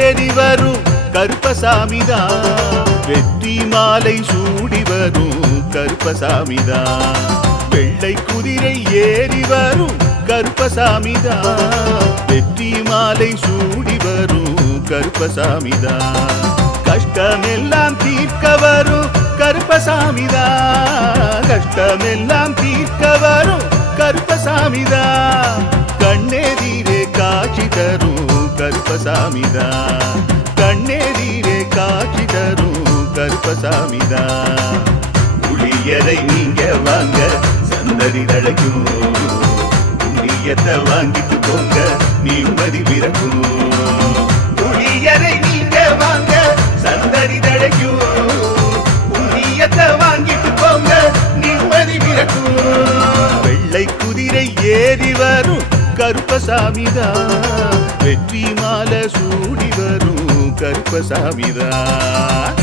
ஏறி வரும் கருப்பசாமிதான், வெற்றி மாலை சூடி வரும் கருப்பசாமிதான். வெள்ளை குதிரை ஏறி வரும் கருப்பசாமிதான், வெற்றி மாலை சூடி வரும் கருப்பசாமிதான். கஷ்டமெல்லாம் தீர்க்க வரும் கருப்பசாமிதான், கஷ்டமெல்லாம் தீர்க்க வரும் கருப்பசாமிதான். கண்ணெதிரே காட்சி தரும் கருப்பசாமிதான், கண்ணெதிரே காட்சி தரும் கருப்பசாமிதான். புளியரை நீங்க வாங்க சந்ததி தழைக்கும், புண்ணியத்தை வாங்கிட்டு போங்க நிம்மதி பிறக்கும். புளியரை நீங்க வாங்க சந்ததி தழைக்கும், புண்ணியத்தை வாங்கிட்டு போங்க நிம்மதி பிறக்கும். வெள்ளை குதிரை ஏறி வரும் கருப்பசாமிதான், வெற்றி மாலை சூடி வரும் கருப்பசாமிதான்.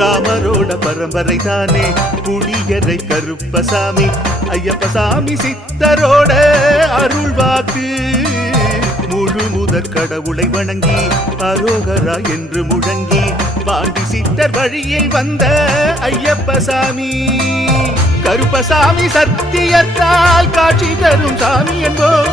ராமரோட பரம்பரை தானே புளியரை கருப்பசாமி, ஐயப்பசாமி சித்தரோட அருள்வாக்கு. முழு முதற் கடவுளை வணங்கி அரோகரா என்று முழங்கி பாண்டி சித்தர் வழியில் வந்த ஐயப்பசாமி. கருப்பசாமி சத்தியத்தால் காட்சி தரும் சாமி என்போம்,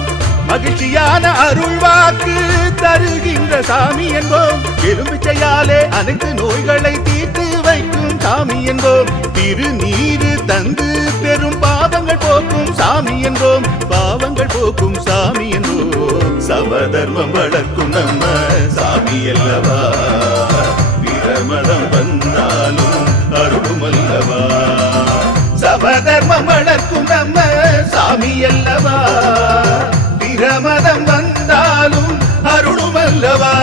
மகிழ்ச்சியான அருள்வாக்கு தருகின்ற சாமி என்போம். எலும்பிச்சையாலே அனைத்து நோய்களை தீர்த்து வைக்கும் சாமி என்போம். திருநீரு தந்து பெரும் பாவங்கள் போக்கும் சாமி என்போம், பாவங்கள் போக்கும் சாமி என்போம். சமதர்மம் வளர்க்கும் நம்ம சாமி அல்லவா, பிரமணம் வந்தாலும் அருளும் அல்லவா. சமதர்மம் வளர்க்கும் நம்ம சாமி அல்லவா, பிரமதம் வந்தாலும் அருளும் அல்லவா.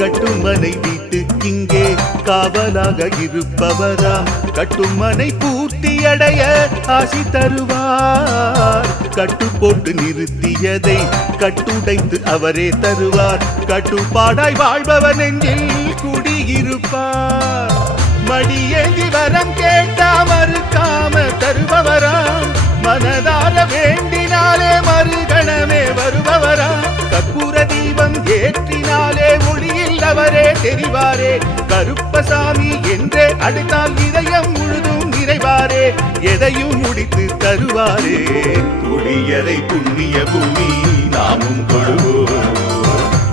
கட்டுமனை வீட்டுக்கிங்கே காவலாக இருப்பவராம், கட்டுமனை பூர்த்தியடைய ஆசி தருவார். கட்டு போட்டு நிறுத்தியதை கட்டுடைத்து அவரே தருவார், கட்டுப்பாடாய் வாழ்பவர் நெஞ்சில் குடியிருப்பார். மடியேந்தி வரம் கேட்டா மறுக்காம தருபவராம், மனதார வேண்டினாலே மறுகணமே வருபவராம். கற்பூர தீபம் ஏற்றினாலே ஒளியில் அவரே தெரிவாரே, கருப்பசாமி என்றே அழைத்தால் இதயம் முழுதும் நிறைவாரே, எதையும் முடித்து தருவாரே. புளியரை புண்ணிய பூமி நாமும் தொழுவோம்,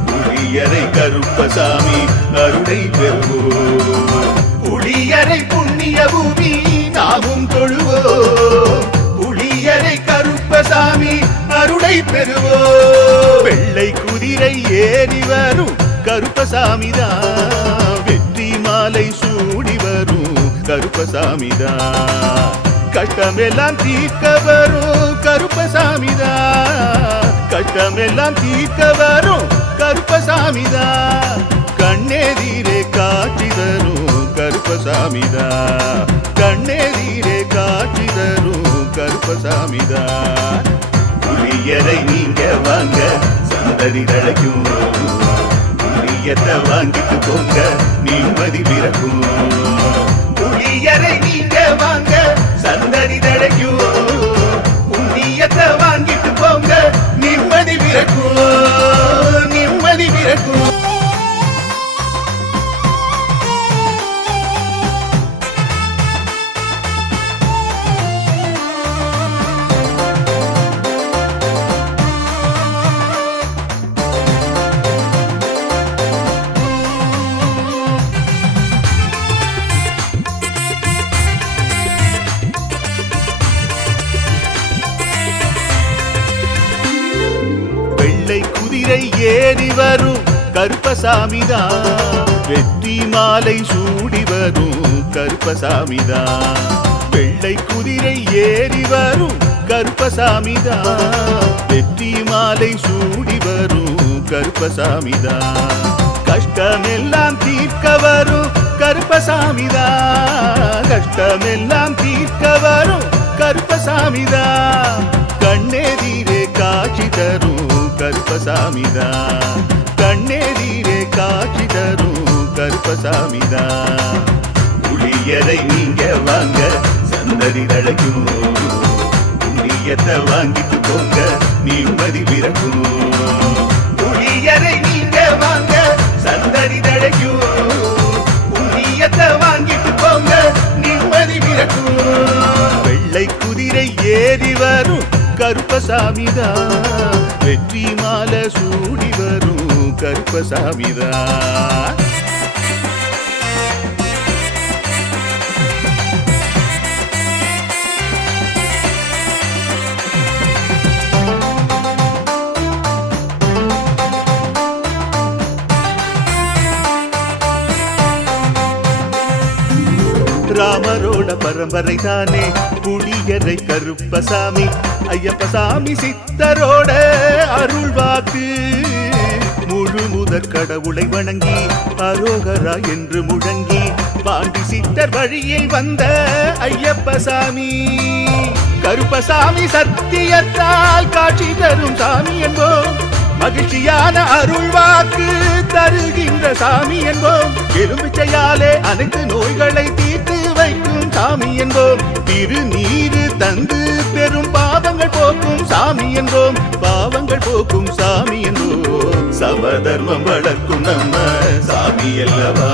புளியரை கருப்பசாமி அருளை பெறுவோம். புளியரை புண்ணிய பூமி நாமும் தொழுவோம், புளியரை கருப்பசாமி அருளை பெறுவோம். வெள்ளை குதிரை ஏறி வரும் கருப்பசாமிதான், வெற்றி மாலை சூடி வரும் கருப்பசாமிதான். கஷ்டமெல்லாம் தீர்க்க வரும் கருப்பசாமிதான், கஷ்டமெல்லாம் தீர்க்க வரும் கருப்பசாமிதான். கண்ணெதிரே காட்சி தரும் கருப்பசாமிதான், கண்ணெதிரே காட்சி தரும் கருப்பசாமிதான். புளியரை நீங்க வாங்க சந்ததி தழைக்கும், புளியத்தை வாங்கிட்டு போங்க நிம்மதி பிறக்கும். புளியரை நீங்க வாங்க சந்ததி தழைக்கும், புண்ணியத்தை வாங்கிட்டு போங்க நிம்மதி பிறக்கும், நிம்மதி பிறக்கும். கருப்பசாமிதான். வெற்றி மாலை சூடி வரும் கருப்பசாமிதான். வெள்ளை குதிரை ஏறி வரும் கருப்பசாமிதான். வெற்றி மாலை சூடி வரும் கருப்பசாமிதான். கஷ்டமெல்லாம் தீர்க்க வரும் கருப்பசாமிதான். கஷ்டமெல்லாம் தீர்க்க வரும் கருப்பசாமிதான். கண்ணெதிரே காட்சி தரும் கருப்பசாமிதான். கண்ணெதிரே காட்சி தரும் கருப்பசாமிதான். புளியரை நீங்க வாங்க சந்ததி தழைக்கும். புண்ணியத்தை வாங்கிட்டு போங்க நிம்மதி பிறக்கும். புளியரை நீங்க வாங்க சந்ததி தழைக்கும். புண்ணியத்தை வாங்கிட்டு போங்க நிம்மதி பிறக்கும். வெள்ளை குதிரை ஏறி வரும் கருப்பசாமிதான். வெற்றி மாலை சூடி வரும் கருப்பசாமிதான். ராமரோட பரம்பரை தானே புளியரை கருப்பசாமி. ஐயப்பசாமி சித்தரோட அருள்வாக்கு. முழு முதற் கடவுளை வணங்கி அரோகரா என்று முழங்கி பாண்டி சித்தர் வழியில் வந்த ஐயப்பசாமி. கருப்பசாமி சத்தியத்தால் காட்சி தரும் சாமி என்போம். மகிழ்ச்சியான அருள்வாக்கு தருகின்ற சாமி என்போம். எலும்பிச்சையாலே அனைத்து நோய்களை தீர்த்து வைக்கும் சாமி என்போம். திருநீரு தந்து பெரும் பாவங்கள் போக்கும் சாமி என்போம். பாவங்கள் போக்கும் சாமி என்போம். சமதர்மம் வளர்க்கும் நம்ம சாமி அல்லவா.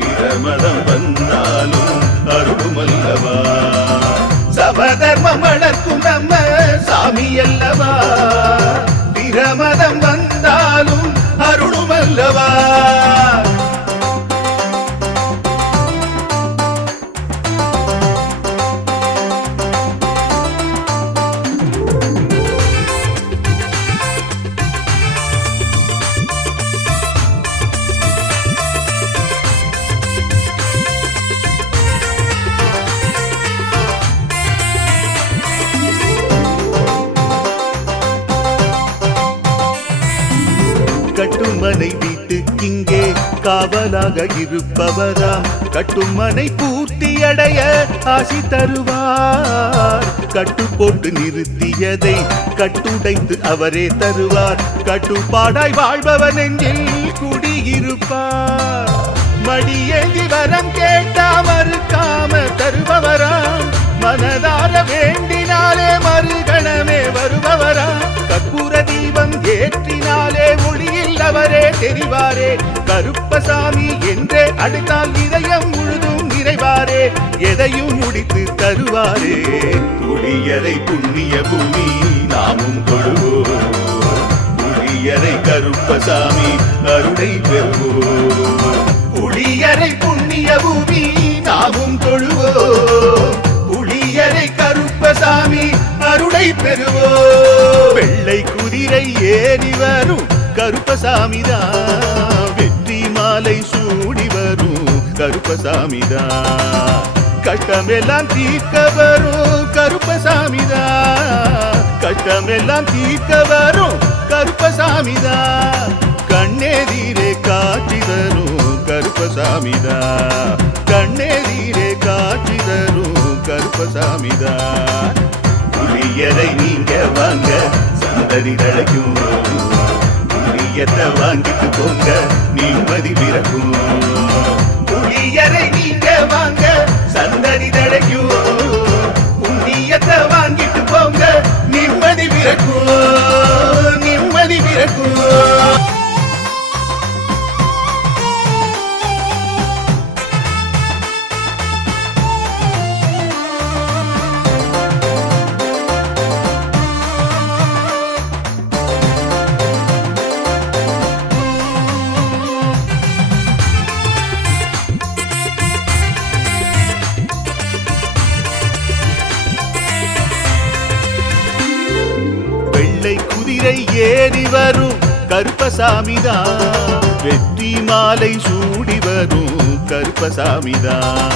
பிரமதம் வந்தாலும் அருளும் அல்லவா. சமதர்மம் வளர்க்கும் நம்ம சாமி அல்லவா. பிரமதம் வந்தாலும் அருளும் அல்லவா. கட்டுமனை வீட்டுக்கிங்கே காவலாக இருப்பவராம். கட்டுமனை பூர்த்தி அடைய ஆசி தருவார். கட்டு போட்டு நிறுத்தியதை கட்டுடைத்து அவரே தருவார். கட்டுப்பாடாய் வாழ்பவன் நெஞ்சில் குடியிருப்பார். மடியேந்தி வரம் கேட்டா மறுக்காம தருபவராம். மனதார வேண்டினாலே மறுகணமே வருபவராம். கற்பூர தீபம் ஏற்றினாலே ஒளியில் அவரே தெரிவாரே. கருப்பசாமி என்றே அழைத்தால் இதயம் முழுதும் நிறைவாரே. எதையும் முடித்து தருவாரே. புளியரை புண்ணிய பூமி நாமும் தொழுவோம். புளியரை கருப்பசாமி அருளை பெறுவோம். புளியரை புண்ணிய பூமி நாமும் தொழுவோம். புளியரை கருப்பசாமி அருளை பெறுவோம். வெள்ளை குதிரை ஏறி வரும் கருப்பசாமிதான். வெற்றி மாலை சூடி வரும் கருப்பசாமிதான். கஷ்டமெல்லாம் தீர்க்க வரும் கருப்பசாமிதான். கஷ்டமெல்லாம் தீர்க்க வரும் கருப்பசாமிதான். கண்ணெதிரே காட்சி தரும் கருப்பசாமிதான். கண்ணெதிரே காட்சி தரும் கருப்பசாமிதான். புளியரை நீங்க வாங்க சந்ததி தழைக்கும். புளியத்தை வாங்கிட்டு போங்க நிம்மதி பிறக்கும். புளியரை நீங்க வாங்க சந்ததி தழைக்கும். புண்ணியத்தை வாங்கிட்டு போங்க நிம்மதி பிறக்கும். நிம்மதி பிறக்கும். ஏறி வரும் கருப்பசாமிதான். வெற்றி மாலை சூடி வரும் கருப்பசாமிதான்.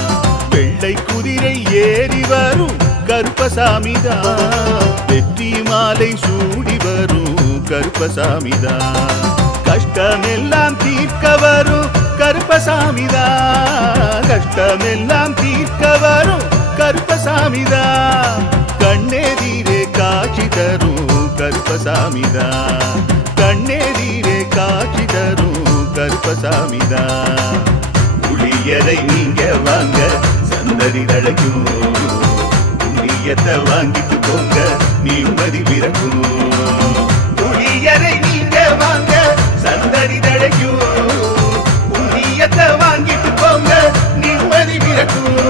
வெள்ளை குதிரை ஏறி வரும் கருப்பசாமிதான். வெற்றி மாலை சூடி வரும் கருப்பசாமிதான். கஷ்டமெல்லாம் தீர்க்க வரும் கருப்பசாமிதான். கஷ்டமெல்லாம் தீர்க்க வரும் கருப்பசாமிதான். கண்ணெதிரே காட்சி தரும் கருப்பசாமிதான். கண்ணெதிரே காட்சி தரும் கருப்பசாமிதான். புளியரை நீங்க வாங்க சந்ததி தழைக்கும். புண்ணியத்தை வாங்கிட்டு போங்க நிம்மதி பிறக்கும். புளியரை நீங்க வாங்க சந்ததி தழைக்கும். புண்ணியத்தை வாங்கிட்டு போங்க நிம்மதி பிறக்கும்.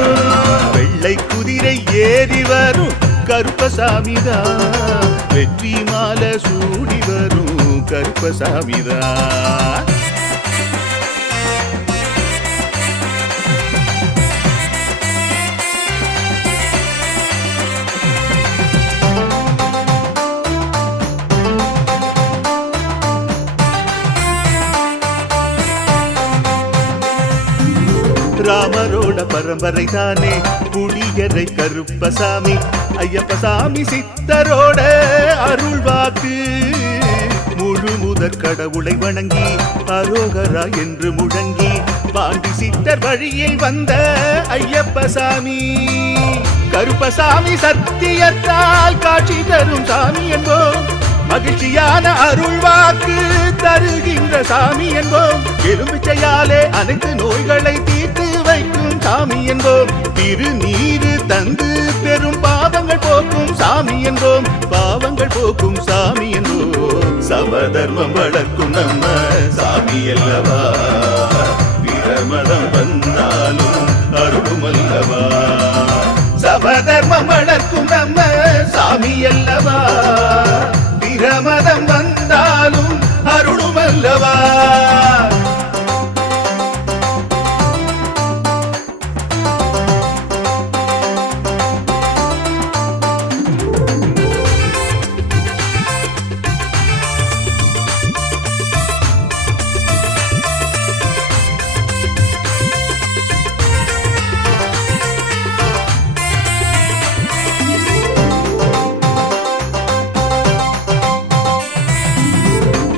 வெள்ளை குதிரை ஏறி வரும் கருப்பசாமிதான். வெற்றி மாலை சூடி வரும் கருப்பசாமிதான். ராமரோட பரம்பரை தானே புளியரை கருப்பசாமி. ஐயப்பசாமி சித்தரோட அருள்வாக்கு. முழு முதற் கடவுளை வணங்கி அரோகரா என்று முழங்கி பாண்டி சித்தர் வழியில் வந்த ஐயப்பசாமி. கருப்பசாமி சத்தியத்தால் காட்சி தரும் சாமி என்போம். மகிழ்ச்சியான அருள்வாக்கு தருகின்ற சாமி என்போம். எலும்பிச்சையாலே அனைத்து நோய்களை தீர்த்து வைக்கும் சாமி என்போம். திருநீரு தந்து பெரும் பாவங்கள் போக்கும் சாமி என்போம். பாவங்கள் போக்கும் சாமி என்போம். சமதர்மம் வளர்க்கும் நம்ம சாமி அல்லவா. பிரமதம் வந்தாலும் அருளும் அல்லவா. சமதர்மம் வளர்க்கும் நம்ம சாமி அல்லவா. பிரமதம் வந்தாலும் அருளும் அல்லவா.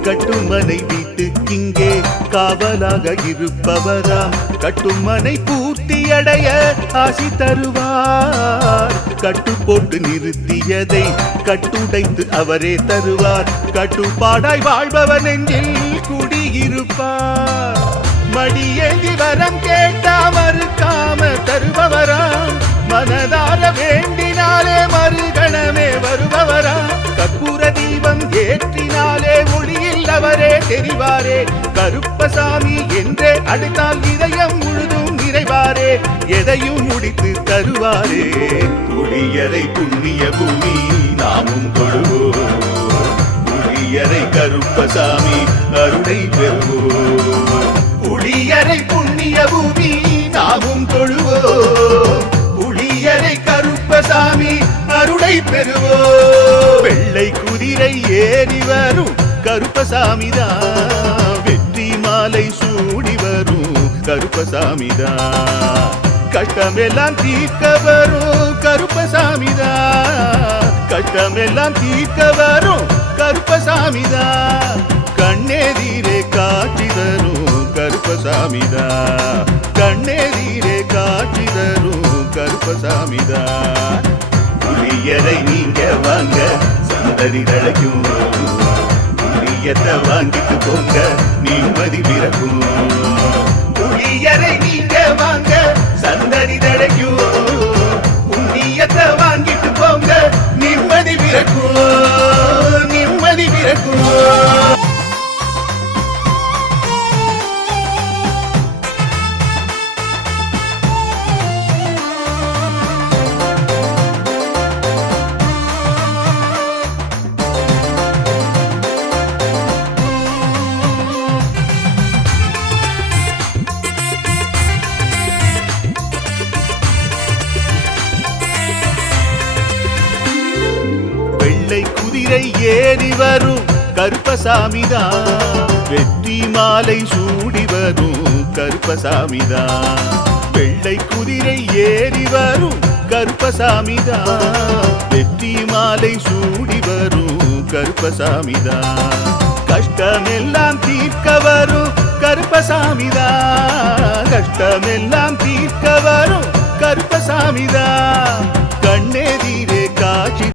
கட்டுமனை வீட்டுக்கிங்கே காவலாக இருப்பவராம். கட்டுமனை பூர்த்தியடைய ஆசி தருவார். கட்டு போட்டு நிறுத்தியதை கட்டுடைத்து அவரே தருவார். கட்டுப்பாடாய் வாழ்பவர் நெஞ்சில் குடியிருப்பார். மடியேந்தி வரம் கேட்டா மறுக்காம தருபவராம். மனதார வேண்டினாலே மறுகணமே வருபவராம். கற்பூர தீபம் ஏற்றினாலே ஒளியில் அவரே தெரிவாரே. கருப்பசாமி என்றே அழைத்தால் இதயம் முழுதும் நிறைவாரே. எதையும் முடித்து தருவாரே. புளியரை புண்ணிய பூமி நாமும் தொழுவோம். புளியரை கருப்பசாமி அருளை பெறுவோம். புளியரை புண்ணிய பூமி நாமும் தொழுவோம். புளியரை கருப்பசாமி அருளை பெறுவோம். வெள்ளை குதிரை ஏறி வரும் கருப்பசாமிதான். வெற்றி மாலை சூடி வரும் கருப்பசாமிதான். கஷ்டமெல்லாம் தீர்க்க வரும் கருப்பசாமிதான். கஷ்டமெல்லாம் தீர்க்க வரும் கருப்பசாமிதான். கண்ணெதிரே காட்சி தரும் கருப்பசாமிதான். கண்ணெதிரே காட்சி தரும் கருப்பசாமிதான். புளியரை நீங்க வாங்க சந்ததி தழைக்கும். புளியத்தை வாங்கிட்டு போங்க நிம்மதி பிறக்கும். புளியரை நீங்க வாங்க சந்ததி தழைக்கும். புண்ணியத்தை வாங்கிட்டு போங்க நிம்மதி பிறக்கும். நிம்மதி பிறக்கும். ஏறி வரும் கருப்பசாமிதான். வெற்றி மாலை சூடி வரும் கருப்பசாமிதான். வெள்ளை குதிரை ஏறி வரும் கருப்பசாமிதான். வெற்றி மாலை சூடி வரும் கருப்பசாமிதான். கஷ்டமெல்லாம் தீர்க்க வரும் கருப்பசாமிதான். கஷ்டமெல்லாம் தீர்க்க வரும் கருப்பசாமிதான். கண்ணே